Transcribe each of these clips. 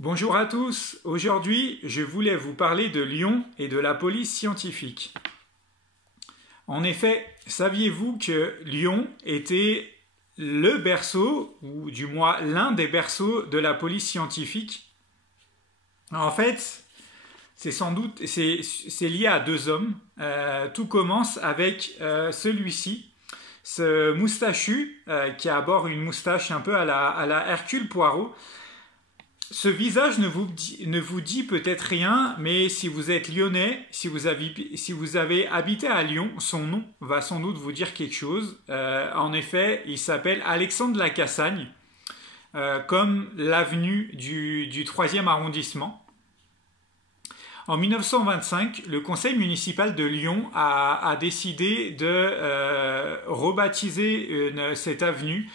Bonjour à tous, aujourd'hui je voulais vous parler de Lyon et de la police scientifique. En effet, saviez-vous que Lyon était le berceau, ou du moins l'un des berceaux de la police scientifique? En fait, c'est lié à deux hommes. Tout commence avec celui-ci, ce moustachu qui arbore une moustache un peu à la Hercule Poirot. Ce visage ne vous dit peut-être rien, mais si vous êtes lyonnais, si vous avez habité à Lyon, son nom va sans doute vous dire quelque chose. En effet, il s'appelle Alexandre de la Cassagne, comme l'avenue du 3e arrondissement. En 1925, le conseil municipal de Lyon a décidé de rebaptiser cette avenue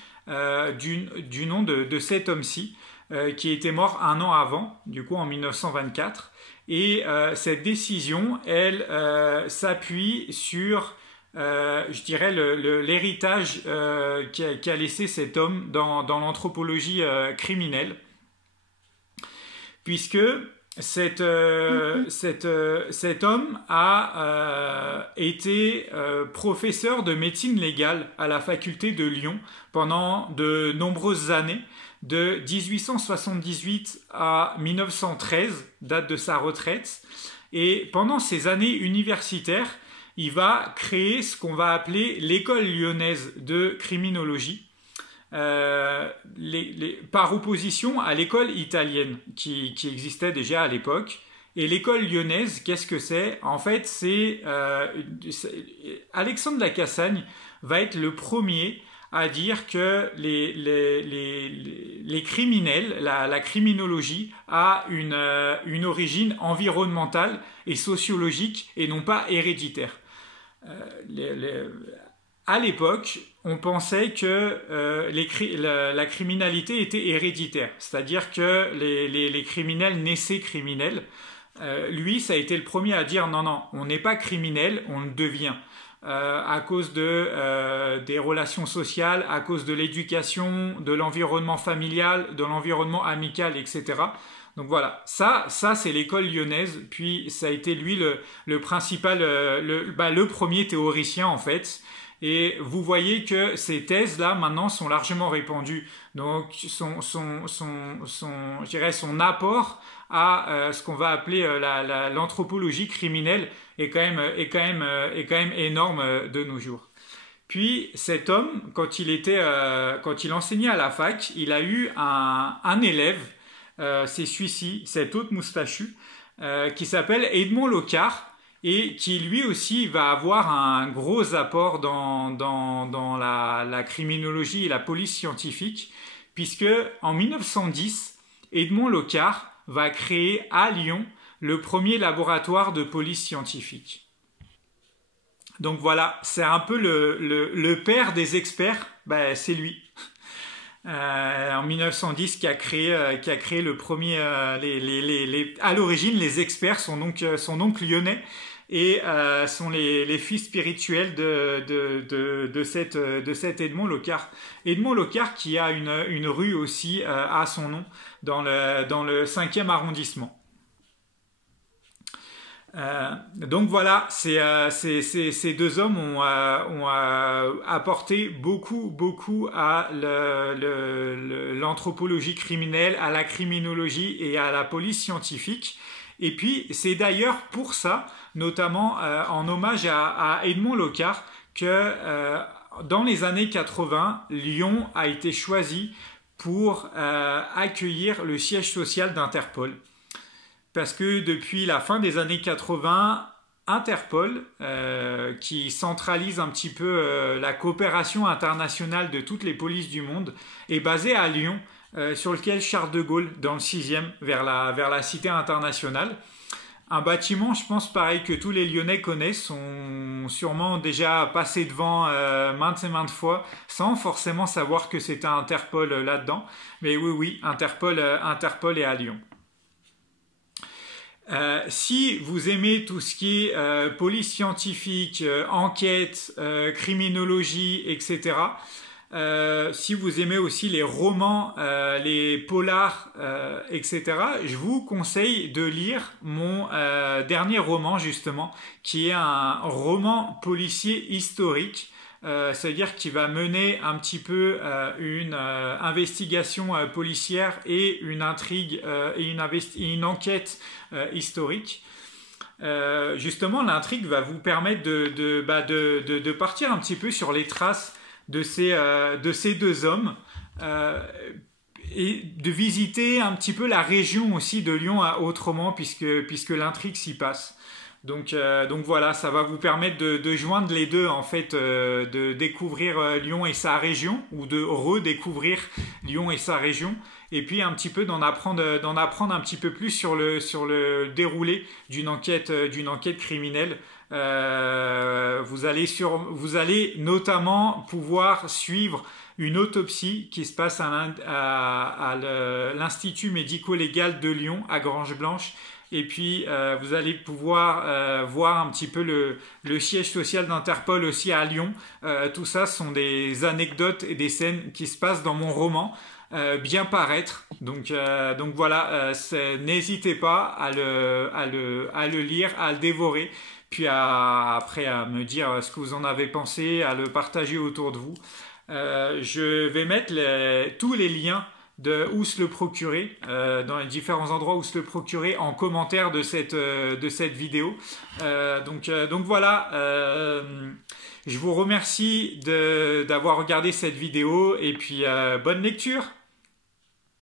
du nom de cet homme-ci, qui était mort un an avant, du coup en 1924. Et cette décision, elle s'appuie sur, je dirais, l'héritage qu'a laissé cet homme dans l'anthropologie criminelle, puisque cet homme a été professeur de médecine légale à la faculté de Lyon pendant de nombreuses années, de 1878 à 1913, date de sa retraite. Et pendant ces années universitaires, il va créer ce qu'on va appeler l'école lyonnaise de criminologie, par opposition à l'école italienne qui existait déjà à l'époque. Et l'école lyonnaise, qu'est-ce que c'est? En fait, Alexandre de la Cassagne va être le premier à dire que les criminels, la criminologie a une origine environnementale et sociologique et non pas héréditaire. À l'époque, on pensait que la criminalité était héréditaire, c'est-à-dire que les criminels naissaient criminels. Lui, ça a été le premier à dire non, on n'est pas criminel, on le devient. À cause des relations sociales, à cause de l'éducation, de l'environnement familial, de l'environnement amical, etc. Donc voilà, ça c'est l'école lyonnaise, puis ça a été lui le principal, le premier théoricien en fait. Et vous voyez que ces thèses-là, maintenant, sont largement répandues. Donc, je dirais son apport à ce qu'on va appeler l'anthropologie criminelle est quand même énorme de nos jours. Puis, cet homme, quand il enseignait à la fac, il a eu un élève, c'est celui-ci, cet autre moustachu, qui s'appelle Edmond Locard, et qui lui aussi va avoir un gros apport dans la criminologie et la police scientifique, puisque en 1910, Edmond Locard va créer à Lyon le premier laboratoire de police scientifique. Donc voilà, c'est un peu le père des experts, c'est lui. En 1910 qui a créé le premier, à l'origine les experts sont donc lyonnais et sont les fils spirituels de cet Edmond Locard. Edmond Locard qui a une rue aussi à son nom dans le 5e arrondissement. Donc voilà, ces deux hommes ont apporté beaucoup à l'anthropologie criminelle, à la criminologie et à la police scientifique. Et puis c'est d'ailleurs pour ça, notamment en hommage à Edmond Locard, que dans les années 80, Lyon a été choisi pour accueillir le siège social d'Interpol. Parce que depuis la fin des années 80, Interpol, qui centralise un petit peu la coopération internationale de toutes les polices du monde, est basé à Lyon, sur lequel Charles de Gaulle, dans le 6e, vers la cité internationale. Un bâtiment, je pense, pareil que tous les Lyonnais connaissent, sont sûrement déjà passés devant maintes et maintes fois, sans forcément savoir que c'était Interpol là-dedans. Mais oui, Interpol est à Lyon. Si vous aimez tout ce qui est police scientifique, enquête, criminologie, etc., Si vous aimez aussi les romans, les polars, etc., je vous conseille de lire mon dernier roman justement, qui est un roman policier historique. C'est-à-dire qu'il va mener un petit peu une investigation policière et une intrigue et une enquête historique. Justement, l'intrigue va vous permettre de partir un petit peu sur les traces de ces deux hommes et de visiter un petit peu la région aussi de Lyon autrement, puisque l'intrigue s'y passe. Donc voilà, ça va vous permettre de joindre les deux, en fait, de découvrir Lyon et sa région, ou de redécouvrir Lyon et sa région, et puis un petit peu d'en apprendre un petit peu plus sur le déroulé d'une enquête criminelle. Vous allez notamment pouvoir suivre une autopsie qui se passe à l'Institut médico-légal de Lyon, à Grange-Blanche. Et puis, vous allez pouvoir voir un petit peu le siège social d'Interpol aussi à Lyon. Tout ça sont des anecdotes et des scènes qui se passent dans mon roman, bien paraître. Donc voilà, n'hésitez pas à le lire, à le dévorer, puis après à me dire ce que vous en avez pensé, à le partager autour de vous. Je vais mettre tous les liens de où se le procurer, dans les différents endroits où se le procurer en commentaire de cette vidéo. Donc voilà, je vous remercie d'avoir regardé cette vidéo et puis bonne lecture.